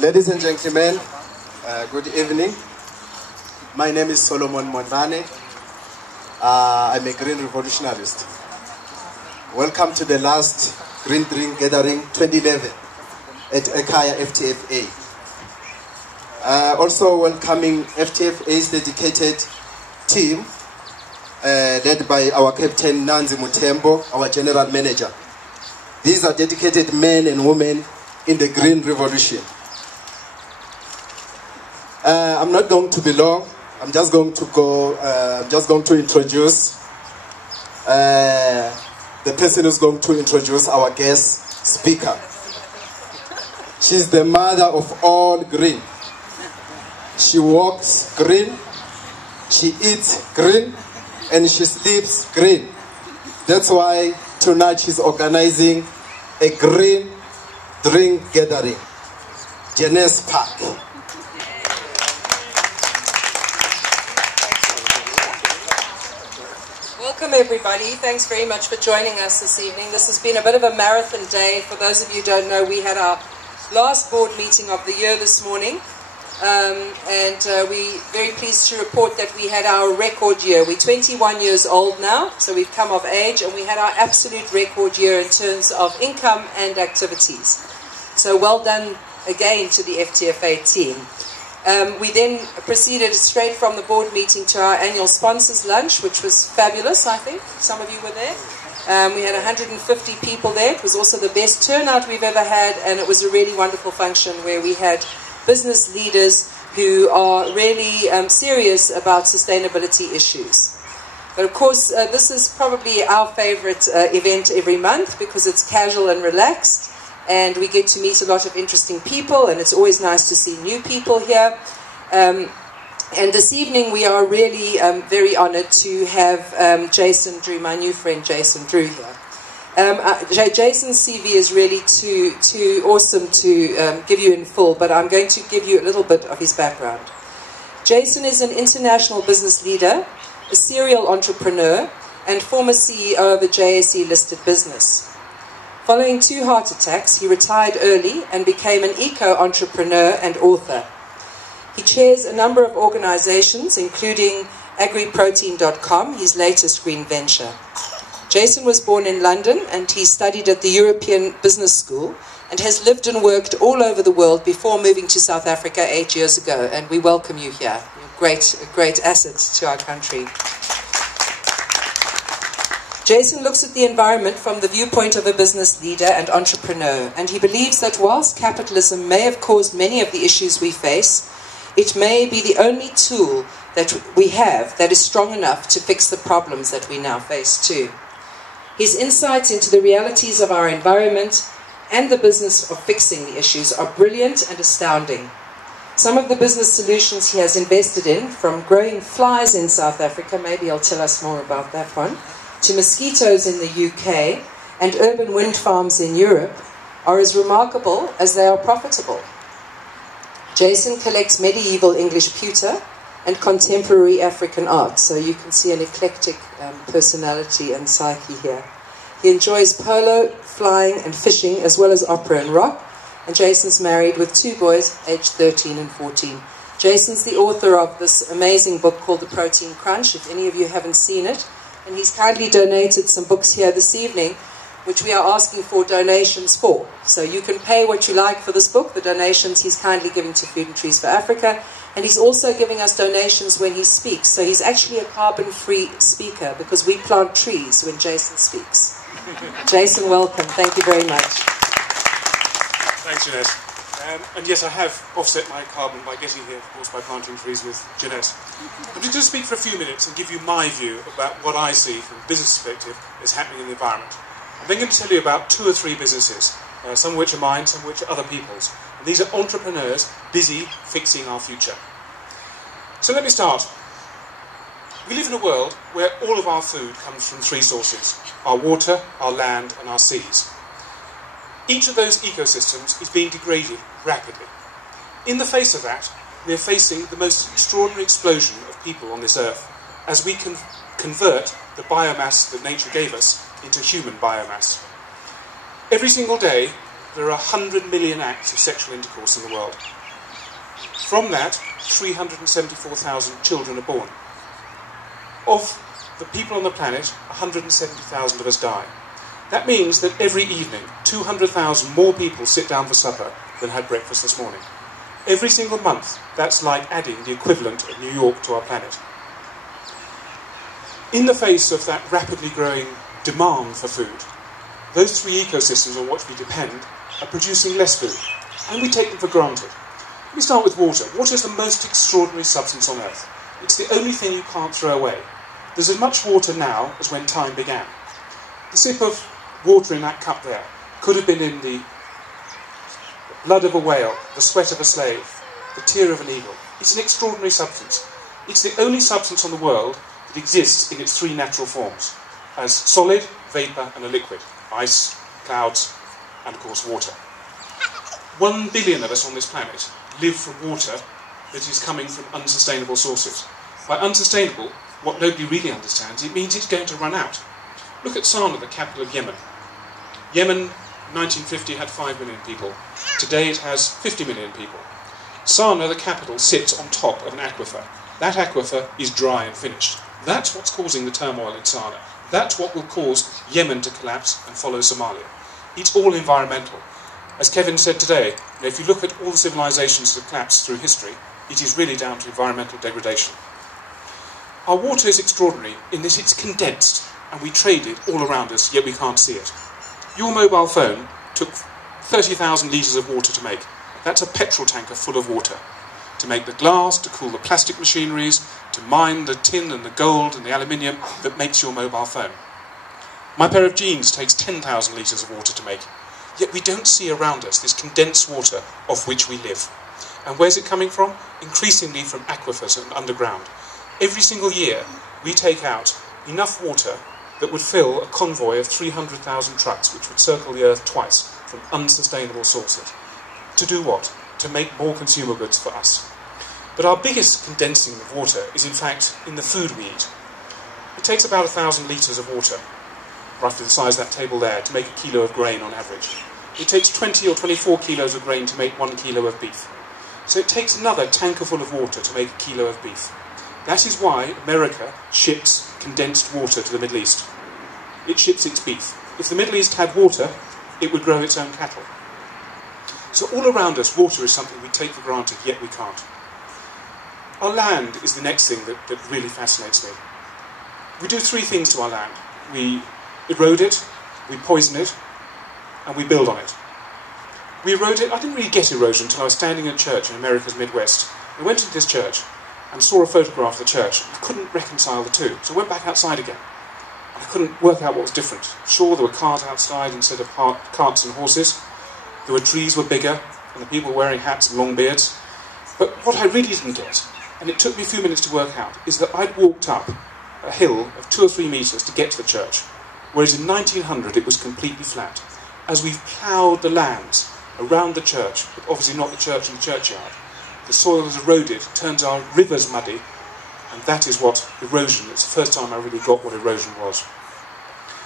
Ladies and gentlemen, good evening. My name is Solomon Mondlane. I'm a green revolutionarist. Welcome to the last Green Drink Gathering 2011 at Ekaya FTFA. Also welcoming FTFA's dedicated team led by our Captain Nanzi Mutembo, our General Manager. These are dedicated men and women in the Green Revolution. I'm not going to be long. I'm just going to introduce the person who's going to introduce our guest speaker. She's the mother of all green. She walks green, she eats green, and she sleeps green. That's why tonight she's organizing a green drink gathering, Janice Park. Welcome everybody. Thanks very much for joining us this evening. This has been a bit of a marathon day. For those of you who don't know, we had our last board meeting of the year this morning. We're very pleased to report that we had our record year. We're 21 years old now, so we've come of age, and we had our absolute record year in terms of income and activities. So well done again to the FTFA team. We then proceeded straight from the board meeting to our annual sponsors lunch, which was fabulous, I think. Some of you were there. We had 150 people there. It was also the best turnout we've ever had, and it was a really wonderful function where we had business leaders who are really serious about sustainability issues. But of course, this is probably our favorite event every month because it's casual and relaxed, and we get to meet a lot of interesting people, and it's always nice to see new people here. And this evening we are really very honored to have Jason Drew, my new friend Jason Drew here. Jason's CV is really too awesome to give you in full, but I'm going to give you a little bit of his background. Jason is an international business leader, a serial entrepreneur, and former CEO of a JSE-listed business. Following 2 heart attacks, he retired early and became an eco-entrepreneur and author. He chairs a number of organizations, including agriprotein.com, his latest green venture. Jason was born in London, and he studied at the European Business School and has lived and worked all over the world before moving to South Africa 8 years ago, and we welcome you here. You're a great asset to our country. Jason looks at the environment from the viewpoint of a business leader and entrepreneur, and he believes that whilst capitalism may have caused many of the issues we face, it may be the only tool that we have that is strong enough to fix the problems that we now face too. His insights into the realities of our environment and the business of fixing the issues are brilliant and astounding. Some of the business solutions he has invested in, from growing flies in South Africa, maybe he'll tell us more about that one, to mosquitoes in the UK and urban wind farms in Europe, are as remarkable as they are profitable. Jason collects medieval English pewter and contemporary African art, so you can see an eclectic personality and psyche here. He enjoys polo, flying and fishing, as well as opera and rock, and Jason's married with 2 boys, aged 13 and 14. Jason's the author of this amazing book called The Protein Crunch, if any of you haven't seen it, and he's kindly donated some books here this evening, which we are asking for donations for. So you can pay what you like for this book. The donations he's kindly giving to Food and Trees for Africa, and he's also giving us donations when he speaks. So he's actually a carbon-free speaker because we plant trees when Jason speaks. Jason, welcome. Thank you very much. Thanks, Jeanette. And yes, I have offset my carbon by getting here, of course, by planting trees with Jeanette. I'm just going to speak for a few minutes and give you my view about what I see from a business perspective is happening in the environment. I'm then going to tell you about 2 or 3 businesses, some of which are mine, some of which are other people's. And these are entrepreneurs busy fixing our future. So let me start. We live in a world where all of our food comes from 3 sources: our water, our land, and our seas. Each of those ecosystems is being degraded rapidly. In the face of that, we are facing the most extraordinary explosion of people on this earth as we can convert the biomass that nature gave us into human biomass. Every single day, there are 100 million acts of sexual intercourse in the world. From that, 374,000 children are born. Of the people on the planet, 170,000 of us die. That means that every evening, 200,000 more people sit down for supper than had breakfast this morning. Every single month, that's like adding the equivalent of New York to our planet. In the face of that rapidly growing demand for food, those three ecosystems on which we depend are producing less food, and we take them for granted. Let me start with water. Water is the most extraordinary substance on Earth. It's the only thing you can't throw away. There's as much water now as when time began. The sip of water in that cup there could have been in the blood of a whale, the sweat of a slave, the tear of an eagle. It's an extraordinary substance. It's the only substance on the world that exists in its three natural forms, as solid, vapour and a liquid: ice, clouds, and of course water. 1 billion of us on this planet live from water that is coming from unsustainable sources. By unsustainable, what nobody really understands, it means it's going to run out. Look at Sanaa, the capital of Yemen. Yemen, in 1950, had 5 million people. Today it has 50 million people. Sanaa, the capital, sits on top of an aquifer. That aquifer is dry and finished. That's what's causing the turmoil in Sanaa. That's what will cause Yemen to collapse and follow Somalia. It's all environmental. As Kevin said today, if you look at all the civilizations that have collapsed through history, it is really down to environmental degradation. Our water is extraordinary in that it's condensed, and we trade it all around us, yet we can't see it. Your mobile phone took 30,000 litres of water to make. That's a petrol tanker full of water. To make the glass, to cool the plastic machineries, to mine the tin and the gold and the aluminium that makes your mobile phone. My pair of jeans takes 10,000 litres of water to make. Yet we don't see around us this condensed water of which we live. And where's it coming from? Increasingly from aquifers and underground. Every single year we take out enough water that would fill a convoy of 300,000 trucks which would circle the earth twice from unsustainable sources. To do what? To make more consumer goods for us. But our biggest condensing of water is in fact in the food we eat. It takes about 1,000 litres of water, roughly the size of that table there, to make a kilo of grain on average. It takes 20 or 24 kilos of grain to make 1 kilo of beef. So it takes another tanker full of water to make a kilo of beef. That is why America ships condensed water to the Middle East. It ships its beef. If the Middle East had water, it would grow its own cattle. So all around us, water is something we take for granted, yet we can't. Our land is the next thing that really fascinates me. We do three things to our land. We erode it, we poison it, and we build on it. We erode it. I didn't really get erosion until I was standing in a church in America's Midwest. I went into this church and saw a photograph of the church. I couldn't reconcile the two, so I went back outside again. And I couldn't work out what was different. Sure, there were cars outside instead of carts and horses. The trees were bigger, and the people were wearing hats and long beards. But what I really didn't get, and it took me a few minutes to work out, is that I'd walked up a hill of 2 or 3 metres to get to the church, whereas in 1900 it was completely flat. As we've ploughed the lands around the church, but obviously not the church and the churchyard, the soil has eroded, turns our rivers muddy, and that is what erosion, it's the first time I really got what erosion was.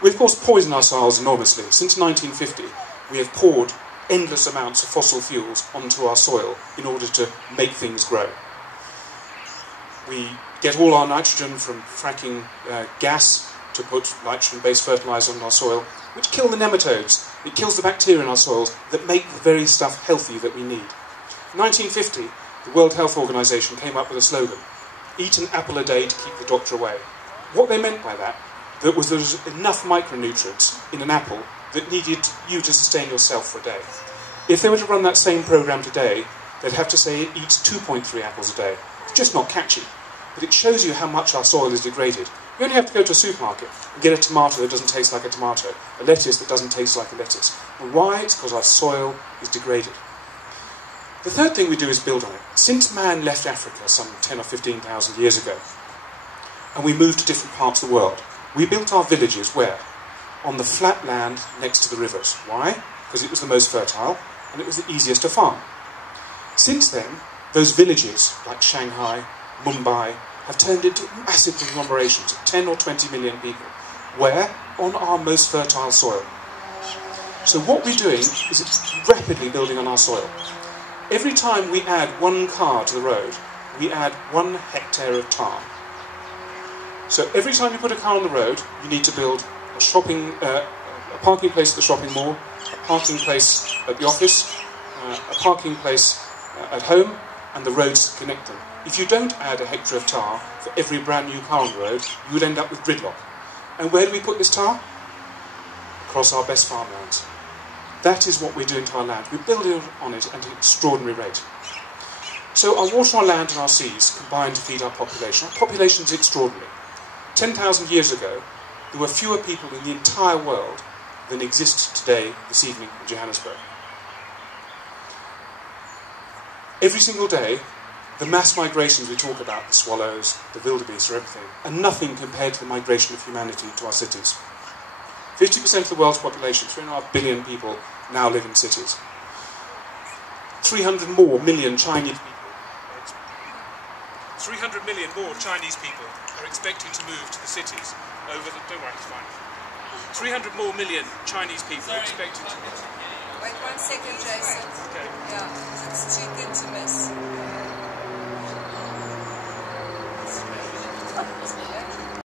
We of course poison our soils enormously. Since 1950 we have poured endless amounts of fossil fuels onto our soil in order to make things grow. We get all our nitrogen from fracking gas to put nitrogen-based fertiliser on our soil, which kill the nematodes. It kills the bacteria in our soils that make the very stuff healthy that we need. In 1950, the World Health Organization came up with a slogan: eat an apple a day to keep the doctor away. What they meant by that was there was enough micronutrients in an apple that needed you to sustain yourself for a day. If they were to run that same program today, they'd have to say it eats 2.3 apples a day. It's just not catchy, but it shows you how much our soil is degraded. You only have to go to a supermarket and get a tomato that doesn't taste like a tomato, a lettuce that doesn't taste like a lettuce. And why? It's because our soil is degraded. The third thing we do is build on it. Since man left Africa some 10 or 15,000 years ago, and we moved to different parts of the world, we built our villages where? On the flat land next to the rivers. Why? Because it was the most fertile and it was the easiest to farm. Since then, those villages, like Shanghai, Mumbai, have turned into massive conglomerations of 10 or 20 million people. Where? On our most fertile soil. So what we're doing is rapidly building on our soil. Every time we add one car to the road, we add 1 hectare of tar. So every time you put a car on the road, you need to build a parking place at the shopping mall, a parking place at the office, a parking place at home, and the roads to connect them. If you don't add a hectare of tar for every brand new car on the road, you would end up with gridlock. And where do we put this tar? Across our best farmlands. That is what we're doing to our land. We're building on it at an extraordinary rate. So our water, our land and our seas combine to feed our population. Our population is extraordinary. 10,000 years ago, there were fewer people in the entire world than exist today, this evening in Johannesburg. Every single day, the mass migrations we talk about, the swallows, the wildebeest, or everything, are nothing compared to the migration of humanity to our cities. 50% of the world's population, 3.5 billion people, now live in cities. 300 million Chinese people. 300 million more Chinese people are expected to move to the cities over the... Don't worry, it's fine. 300 million more Chinese people are expected to move. Wait 1 second, Jason. Okay. Yeah, it's too good to miss.